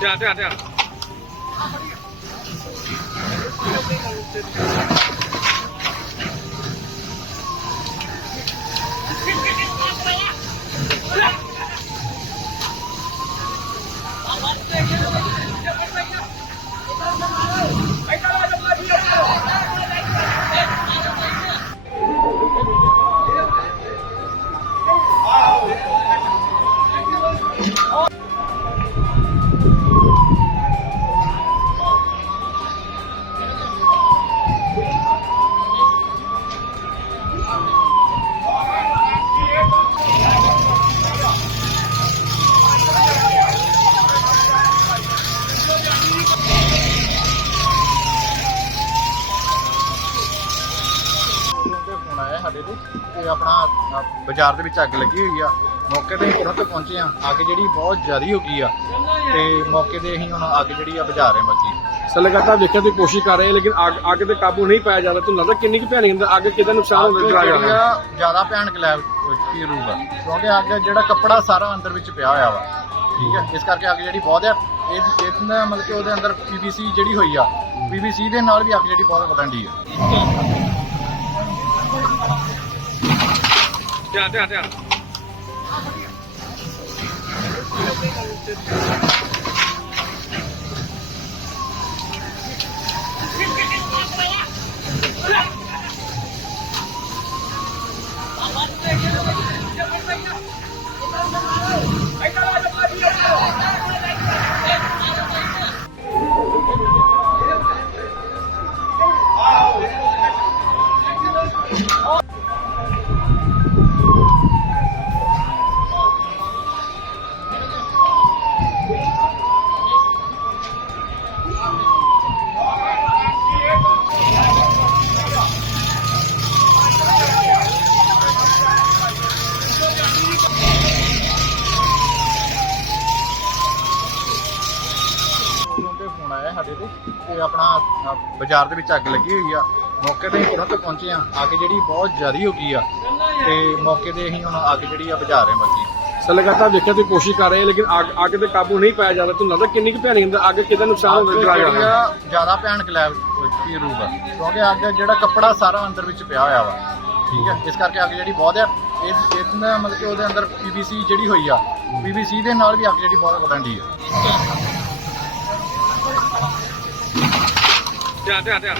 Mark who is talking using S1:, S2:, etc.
S1: 这样这
S2: 样这样。啊 ਸਾਡੇ ਤੇ। ਕਿ ਆਪਣਾ ਅ, ਬਾਜ਼ਾਰ ਦੇ ਵਿੱਚ ਅੱਗ ਲੱਗੀ ਹੋਈ ਆ। ਮੌਕੇ ਤੇ ਅਸੀਂ ਤੁਰੰਤ ਪਹੁੰਚੇ ਆ ਅੱਗ ਜਿਹੜੀ ਬਹੁਤ ਜ਼ਿਆਦੀ ਹੋ ਗਈ ਆ। ਤੇ ਮੌਕੇ ਤੇ ਅਸੀਂ ਹੁਣ ਅੱਗ ਜਿਹੜੀ ਆ ਬੁਝਾ ਰਹੇ ਬਾਕੀ।
S1: ਸਰ ਲਗਾਤਾਰ ਦੇਖਣ ਦੀ ਕੋਸ਼ਿਸ਼ ਕਰ ਰਹੇ ਹਾਂ ਲੇਕਿਨ ਅੱਗ ਅੱਗ ਤੇ ਕਾਬੂ ਨਹੀਂ ਪਾਇਆ ਜਾ ਰਿਹਾ ਤੁਹਾਨੂੰ ਲੱਗਦਾ ਕਿੰਨੀ ਕੁ ਭਿਆਨਕ ਹੁੰਦਾ? ਅੱਗ ਕਿਦਾਂ ਨੁਕਸਾਨ
S2: ਅੱਗ
S1: ਹੁੰਦਾ ਜਾ
S2: ਜਿਹੜੀ
S1: ਰਿਹਾ
S2: ਆ ਜ਼ਿਆਦਾ ਭਿਆਨਕ ਲੈ ਕੀ ਆ? ਕਿਉਂਕਿ ਅੱਗ ਜਿਹੜਾ ਕੱਪੜਾ ਸਾਰਾ ਅੰਦਰ ਵਿੱਚ ਪਿਆ ਹੋਇਆ ਵਾ। ਠੀਕ ਹੈ ਇਸ ਕਰਕੇ ਅੱਗ ਜਿਹੜੀ ਬਹੁਤ ਆ। ਇਹ ਇਹਦਾ ਮਤਲਬ ਕਿ ਉਹਦੇ ਅੰਦਰ ਪੀਵੀਸੀ ਜਿਹੜੀ ਹੋਈ ਆ। ਪੀਵੀਸੀ ਦੇ ਨਾਲ ਵੀ ਅੱਗ ਜਿਹੜੀ ਬਹੁਤ ਵਧਣ ਦੀ ਆ। Dah, dah, dah. ਸਾਡੇ ਤੇ ਕਿ ਆਪਣਾ ਅ, ਬਾਜ਼ਾਰ ਦੇ ਵਿੱਚ ਅੱਗ ਲੱਗੀ ਹੋਈ ਆ। ਮੌਕੇ ਤੇ ਅਸੀਂ ਤੁਰੰਤ ਪਹੁੰਚੇ ਆ ਅੱਗ ਜਿਹੜੀ ਬਹੁਤ ਜ਼ਿਆਦੀ ਹੋ ਗਈ ਆ। ਤੇ ਮੌਕੇ ਤੇ ਅਸੀਂ ਹੁਣ ਅੱਗ ਜਿਹੜੀ ਆ ਬੁਝਾ ਰਹੇ ਬਾਕੀ
S1: ਸਰ ਲਗਾਤਾਰ ਦੇਖਣ ਦੀ ਕੋਸ਼ਿਸ਼ ਕਰ ਰਹੇ ਹਾਂ ਲੇਕਿਨ ਅੱਗ ਅੱਗ ਤੇ ਕਾਬੂ ਨਹੀਂ ਪਾਇਆ ਜਾ ਰਿਹਾ। ਤੁਹਾਨੂੰ ਲੱਗਦਾ ਕਿੰਨੀ ਕੁ ਭਿਆਨਕ ਹੁੰਦਾ ਅੱਗ ਕਿਦਾਂ ਨੁਕਸਾਨ
S2: ਅੱਗ ਜਿਹੜੀ
S1: ਰਿਹਾ
S2: ਆ ਜ਼ਿਆਦਾ ਭਿਆਨਕ ਲੈ ਕੀ ਰੂਪ ਆ। ਕਿਉਂਕਿ ਅੱਗ ਜਿਹੜਾ ਕੱਪੜਾ ਸਾਰਾ ਅੰਦਰ ਵਿੱਚ ਪਿਆ ਹੋਇਆ ਵਾ। ਠੀਕ ਹੈ ਇਸ ਕਰਕੇ ਅੱਗ ਜਿਹੜੀ ਬਹੁਤ ਆ। ਇਹ ਇਹਦਾ ਮਤਲਬ ਕਿ ਉਹਦੇ ਅੰਦਰ ਪੀਵੀਸੀ ਜਿਹੜੀ ਹੋਈ ਆ। ਪੀਵੀਸੀ ਦੇ ਨਾਲ ਵੀ ਅੱਗ ਜਿਹੜੀ ਬਹੁਤ ਵਧਣ ਦੀ ਆ।
S1: 这样这样这样。